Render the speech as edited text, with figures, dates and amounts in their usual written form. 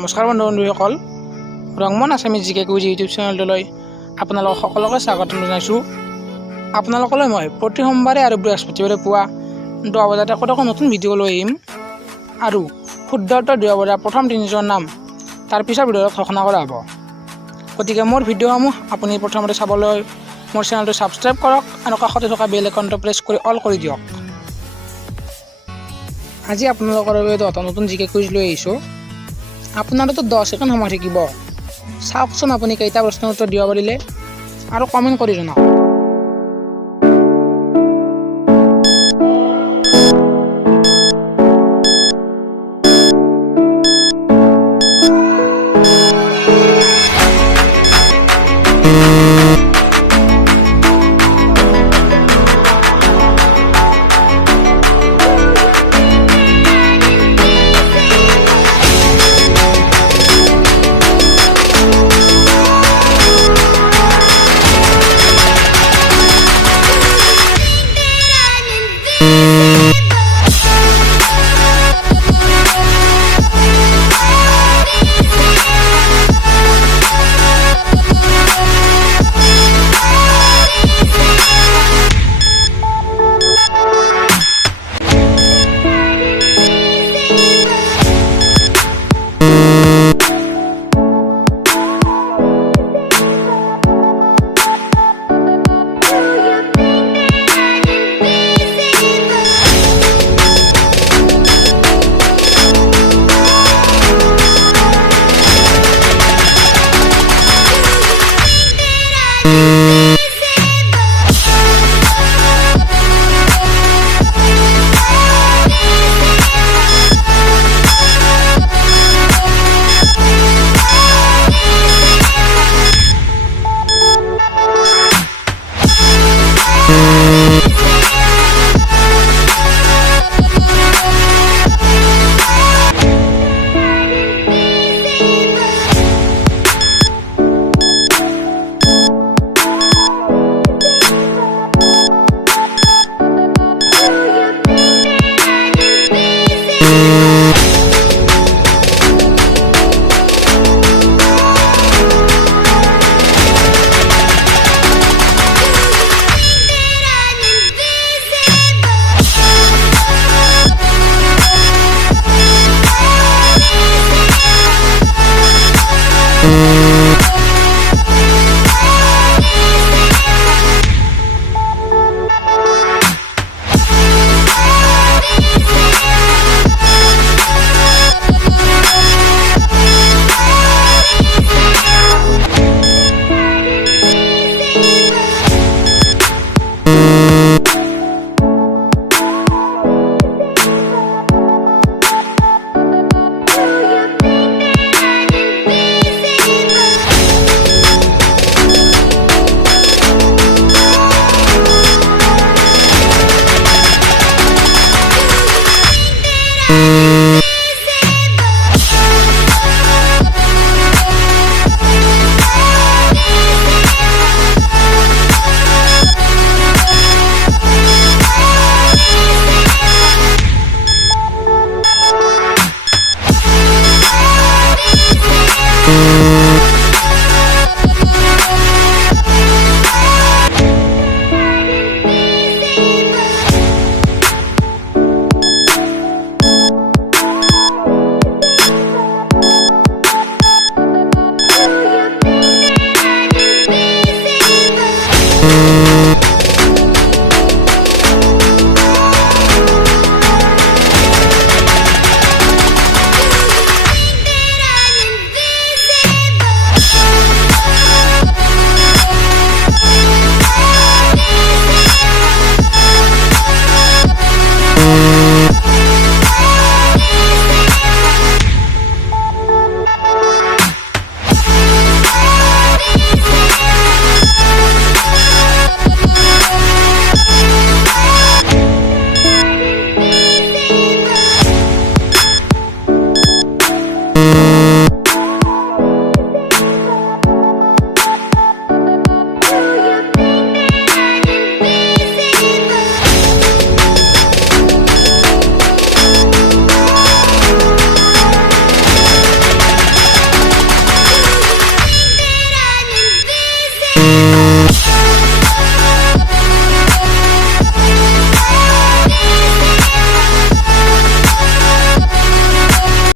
নমস্কাৰ বন্ধুসকল, ৰংমন Assamese GK quiz YouTube চেনেলটোলৈ আপোনালোক সকলোকে স্বাগতম জনাইছোঁ। আপোনালোকলৈ মই প্ৰতি সোমবাৰে আৰু বৃহস্পতিবাৰে পুৱা 10 বজাত একোটা নতুন ভিডিঅ' লৈ আহিম আৰু শুদ্ধ উত্তৰ দিব পৰা প্ৰথম 3জন নাম তাৰ পিছৰ ভিডিঅ'ত ঘোষণা কৰা হ'ব। গতিকে মোৰ ভিডিঅ'সমূহ আপুনি প্ৰথমতে চাবলৈ মোৰ চেনেলটো ছাবস্ক্ৰাইব কৰক আৰু কাষতে থকা বেল আইকনটো প্ৰেছ কৰি অল কৰি দিয়ক। আজি আপোনালোকৰ বাবে এটা নতুন জিকে কুইজ লৈ আহিছোঁ। আপোনাৰতো 10 ছেকেণ্ড সময় থাকিব। চাওকচোন আপুনি কেইটা প্ৰশ্নৰ উত্তৰ দিব পাৰিলে আৰু কমেণ্ট কৰি জনাওক।